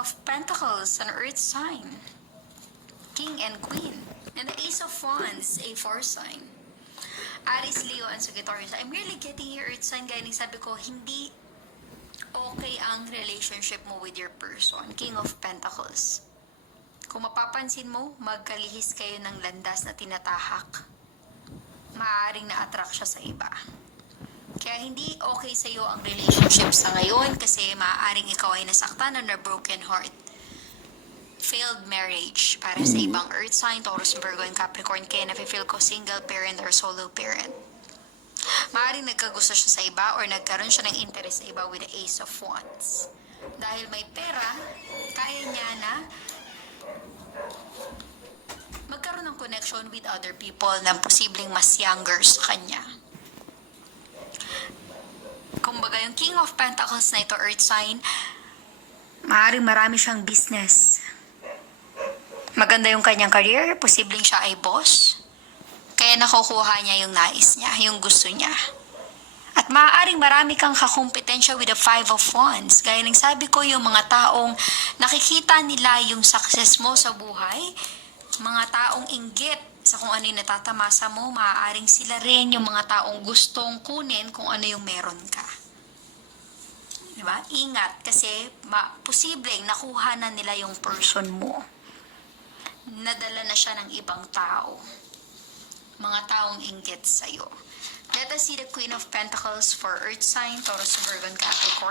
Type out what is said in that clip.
of Pentacles, an Earth sign. King and Queen. And the Ace of Wands, a 4 sign. Aries, Leo, and Sagittarius. I'm really getting your Earth sign, gaya ng sabi ko, hindi okay ang relationship mo with your person. King of Pentacles. Kung mapapansin mo, magkalihis kayo ng landas na tinatahak. Maaaring na-attract siya sa iba. Kaya hindi okay sa iyo ang relationship sa ngayon kasi maaaring ikaw ay nasaktan or na-broken heart. Failed marriage para sa ibang Earth sign, Taurus, Virgo, and Capricorn. Kaya nafe-feel ko single parent or solo parent. Maaaring nagkagusto siya sa iba or nagkaroon siya ng interest sa iba with the Ace of Wands. Dahil may pera, kaya niya na magkaroon ng connection with other people na posibleng mas younger sa kanya. Kumbaga, yung King of Pentacles na ito, Earth sign, maaaring marami siyang business. Maganda yung kanyang career, posibleng siya ay boss. Kaya nakukuha niya yung nais niya, yung gusto niya. At maaaring marami kang kakumpetensya with the 5 of Wands. Gaya ng sabi ko, yung mga taong nakikita nila yung success mo sa buhay, mga taong inggit sa kung ano yung natatamasa mo, maaaring sila rin yung mga taong gustong kunin kung ano yung meron ka. Diba? Ingat kasi posibleng nakuha na nila yung person mo. Nadala na siya ng ibang tao. Mga taong inggit sa'yo. Let us see the Queen of Pentacles for Earth sign, Taurus, Virgo, and Capricorn.